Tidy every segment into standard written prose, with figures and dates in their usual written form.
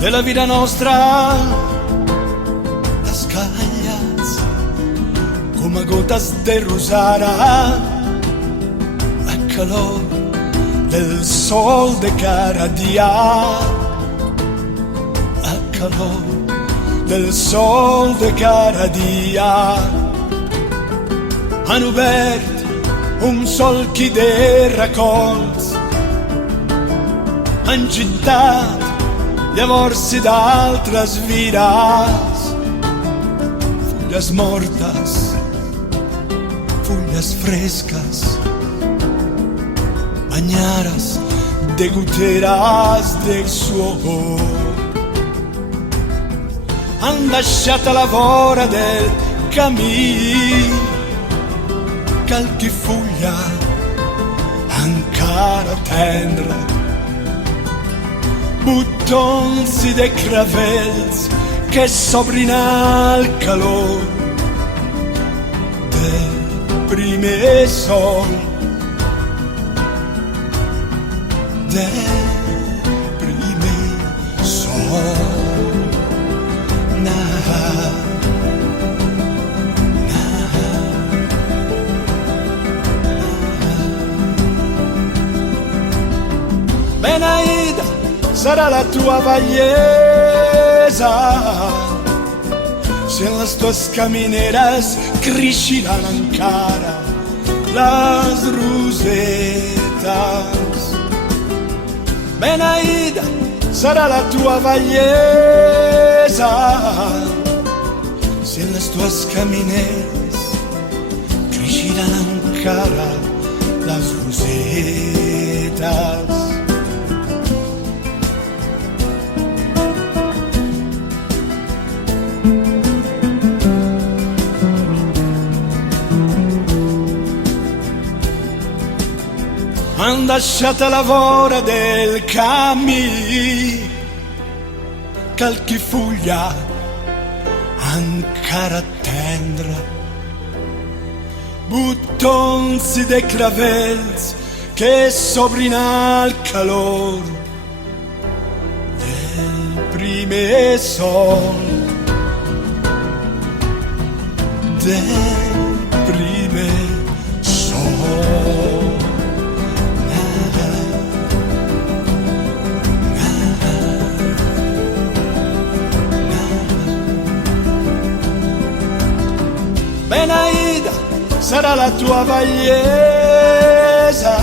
della vida nostra, las calles como gotas de rosara, al calor del sol de cada día, al calor del sol de cada dia. Han obert un solchi de raccolts, han gittat llavors d'altres vides, fulles mortes, fulles fresques, banyades de goteres del suor. Han deixat a la vora del camí qualche foglia encara tendra, botons de cravels que s'obrin al calor del primer sol, del primer sol. Beneïda sarà la tua bellesa si en les tues camineres creixeran encara les rosetes. Beneïda sarà la tua bellesa si en les tues camineres creixeran encara les rosetes. Han deixat a la vora del camí qualche foglia encara tendra, botons de cravels que s'obrin al calor del primer sol, del primer sol. Beneïda sarà la tua bellesa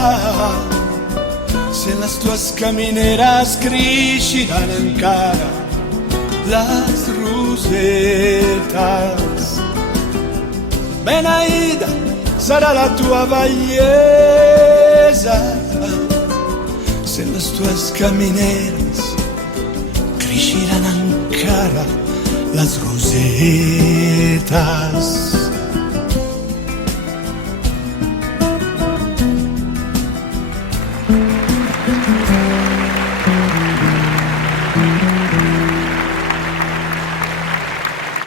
si en les tues camineres creixeran encara les rosetes. Beneïda sarà la tua bellesa si en les tues camineres creixeran encara les rosetes.